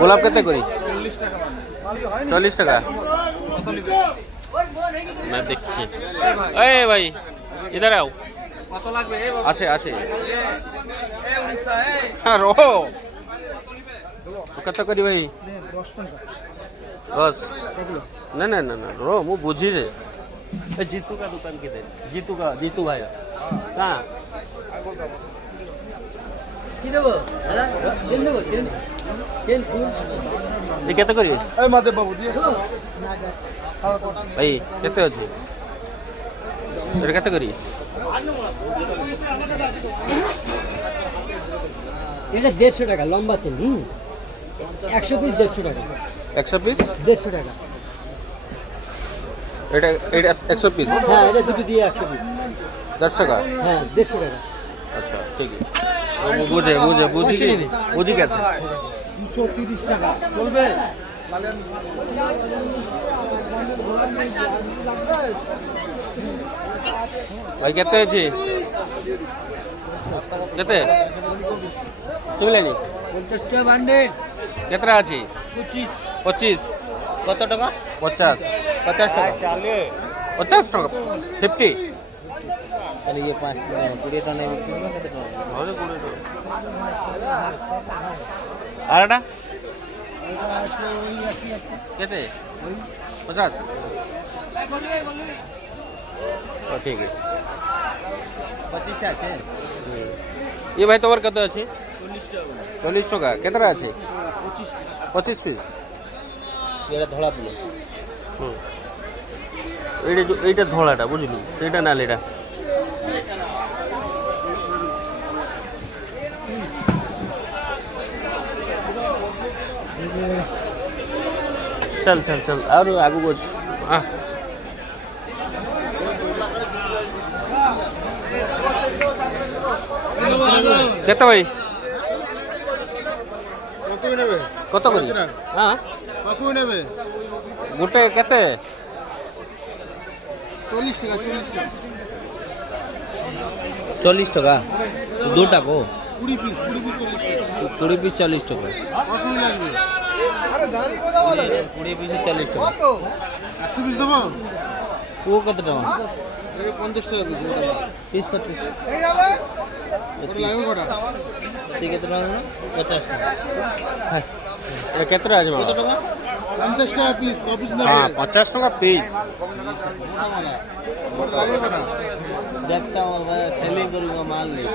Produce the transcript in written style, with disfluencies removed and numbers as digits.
গোলাপ কেতে করি? 40 টাকা। না দেখছি। এই ভাই इधर आओ। কত লাগবে? আছে আছে। রো কত করি ভাই? 10 টাকা। 10 না না না না রো মু বুঝি রে। ए जीतू का दुकान किधर? जीतू भाई कहाँ? ये केते करी? ए माते बाबू दिए भाई केते अछि? एटा केते करी? এটা 150 টাকা লম্বা চেন 100 পিস 150 টাকা 100 পিস 150 টাকা এটা 100 পিস হ্যাঁ এটা দুটো দিয়ে 100 পিস 10 টাকা হ্যাঁ 150 টাকা আচ্ছা ঠিক আছে বুঝি গেছে 230 টাকা চলবে ভাই কেতে আছে কেতে শুনলেনি 50 টাকা বান্ডেল কেতরা আছে 25 কত টাকা 50 টাকা 50 টাকা 50 তাহলে ये 5 টাকা 20 টাকা নেব কত টাকা হবে 20 টাকা আরটা কেতে 50 ও ঠিক আছে 25 টা আছে ये भाई তোমার কত আছে 40 টাকা কেতরা আছে 25 পিস এটা ধলা পুলো এইটা ধলাটা বুঝলি সেটা না এটা चल चल चल और आगू कुछ केते भाई কত করি হ্যাঁ গোটে কেতে 40 টাকা দুটা কো 20 পিস 40 টাকা 20 পিস 40 টাকা 100 পিস দেবো ও কত টাকা 50 টাকা পিস 25 লাগবে কটা ঠিক আছে টাকা 50 টাকা হ্যাঁ এটা কেতরা আছে কত টাকা 50 টাকা পিস কপিস নেবে হ্যাঁ 50 টাকা পিস লাগবে কটা देखता हूँ सेलिंग करूँगा माल नहीं